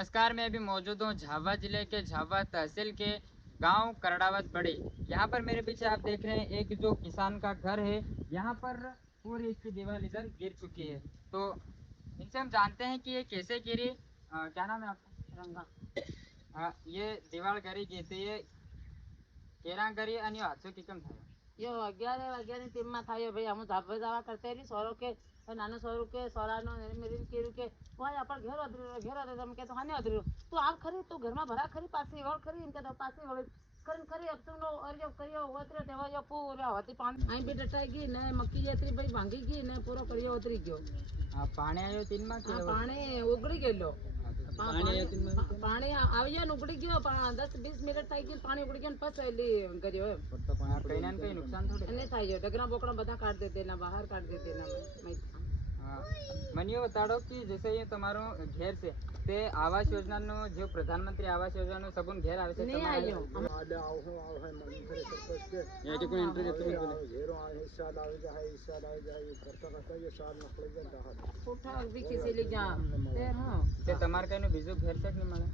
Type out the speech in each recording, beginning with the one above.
नमस्कार, मैं अभी मौजूद हूँ झाबुआ जिले के झाबुआ तहसील के गांव करड़ावत बड़ी। यहाँ पर मेरे पीछे आप देख रहे हैं एक जो किसान का घर है। यहाँ पर पूरी इसकी दीवार इधर गिर चुकी है। तो इनसे हम जानते हैं कि ये कैसे गिरी। क्या नाम है आपका? रंगा। ये दीवार गिरी कैसे? ये केरा गिरी અને હાથો કેમ થાય? यो 11 વાગ્યાની ટીમમાં થાય ભાઈ. હું ધાબે જવા કરતા રહી સોરો કે નાનો સોરું કે સોરાનો મેરી કેરું કે ભાઈ આપણ ઘેર તમે કે તો હાને અધર્યું તું આ ખરી તું ઘરમાં ભરા ખરી પાછી વળ ખરી એમ કે તો પાછી વળ કરીને ખરી અબ તુમનો અર્યો કર્યો ઓતરે તેવા યો પૂરા હતી પાણી અહીં બી ડટાઈ ગઈ ને મક્કી જેતરી ભાઈ ભાંગી ગઈ ને પૂરો કર્યો ઉતરી ગયો. પાણી આવ્યો તીનમાં કે પાણી ઉગડી ગયેલો. પાણી આવ્યો ને ઉગડી ગયો. 10-20 મિનિટ થઈ ગઈ પાણી ઉગડી ગયો ને પછી કર્યો એમ. કઈ નુકસાન થોડું नहीं था। डगरा बोकड़ा बता काट देते ना बाहर काट देते ना। મને એ બતાડો કે જैसे ये તમારો ઘેર છે તે આવાસ યોજનાનો જે પ્રધાનમંત્રી આવાસ યોજનાનો સગુન ઘેર આવે છે नहीं आयो आले आओ है मन करे सरपंच के ये जो कोई इंटरव्यू देते हैं घेरो आए साल आवे जाए इस साल आवे जाए करता ये साल नखले जाता है कोठा भी किसी ले जा ते हां તે તમાર કઈનો બીજો ઘેર છે કે નહીં મળે?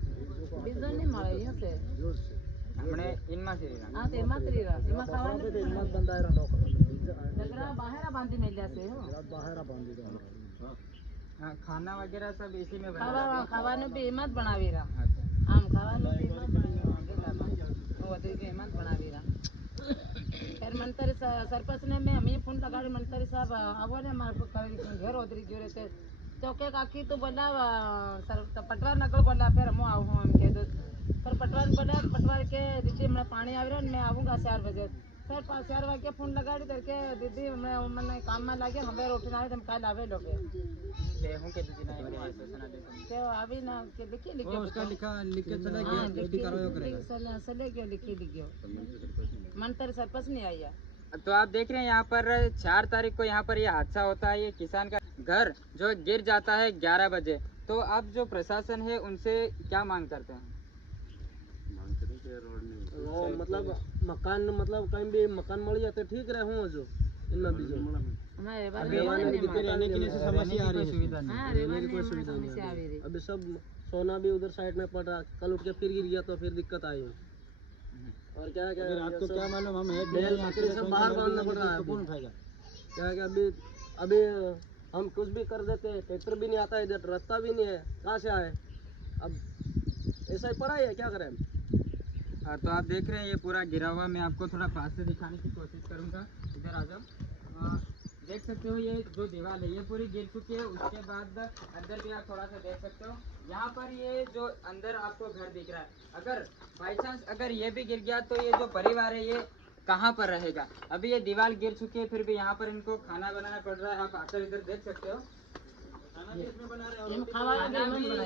બીજો નહીં મળે અહીંયા છે जोर से આપણે ઇનમાં છે હા તે એમાં જ રીરા એમાં ખાવાનું हिम्मत बंदायरा डॉक्टर डगरा बाहर बांधी मेल्या છે હો बाहर बांधी दो ખાના વગેરે सब इसी में ખાવાનું બી એમાં જ બનાવી રા આમ ખાવાનું બી એમાં જ વધી કે એમાં જ બનાવી રા फिर मंत्री सरपंच ने मैं हमें फोन लगाड़ी मंत्री साहब आवो ने मार को घर उतरी गयो रे तो के काकी तो बोला पटवा नकल बोला फिर हम आऊं हम के दो पर पटवान बोला पटवार के दीदी मैं पानी आवी रे मैं आऊंगा 4 बजे फिर 4 वागे फोन लगाड़ी करके दीदी मैं मैंने काम में लागे हमें रोटी ना हम कल आवे लोगे ते हूं के दीदी ना सूचना दे तो अभी ना के लिखे उसका लिख के चला गया जल्दी कार्रवाई करेगा चले गयो लिखे मंत्री सरपंच नहीं आया। तो आप देख रहे हैं यहाँ पर 4 तारीख को यहाँ पर ये हादसा होता है। ये किसान का घर जो गिर जाता है 11 बजे। तो अब जो प्रशासन है उनसे क्या मांग करते हैं? मतलब मकान मतलब कहीं भी मकान मिल जाते ठीक रहे हूँ जो इतना बीजो रहने के लिए समस्या आ रही है। रहने की कोई सुविधा नहीं। अभी सब सोना भी उधर साइड में पड़ रहा कल उठ के फिर गिर गया तो फिर दिक्कत आई और क्या क्या आपको क्या मालूम हम सब बाहर बांधना पड़ रहा है कौन उठाएगा क्या क्या अभी हम कुछ भी कर देते हैं ट्रैक्टर भी नहीं आता इधर रास्ता भी नहीं है कहाँ से आए अब ऐसा ही पड़ा है क्या करें हम। तो आप देख रहे हैं ये पूरा गिरा हुआ। मैं आपको थोड़ा पास से दिखाने की कोशिश करूंगा। इधर आ जाओ। देख सकते हो ये जो दीवार है ये पूरी गिर चुकी है। उसके बाद अंदर भी आप थोड़ा सा देख सकते हो। यहाँ पर ये जो अंदर आपको घर दिख रहा है अगर बाई चांस अगर ये भी गिर गया तो ये जो परिवार है ये कहाँ पर रहेगा? अभी ये दीवार गिर चुकी है फिर भी यहाँ पर इनको खाना बनाना पड़ रहा है। आप आकर इधर देख सकते हो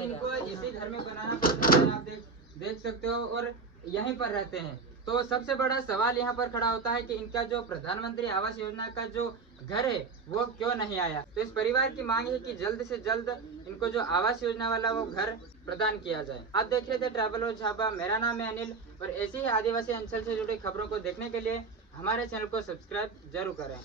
इनको इसी घर में बनाना पड़ता है। आप देख सकते हो और यहीं पर रहते हैं। तो सबसे बड़ा सवाल यहाँ पर खड़ा होता है कि इनका जो प्रधानमंत्री आवास योजना का जो घर है वो क्यों नहीं आया। तो इस परिवार की मांग है कि जल्द से जल्द इनको जो आवास योजना वाला वो घर प्रदान किया जाए। आप देख रहे थे ट्रैवल और झाबुआ। मेरा नाम है अनिल और ऐसी ही आदिवासी अंचल से जुड़ी खबरों को देखने के लिए हमारे चैनल को सब्सक्राइब जरूर करें।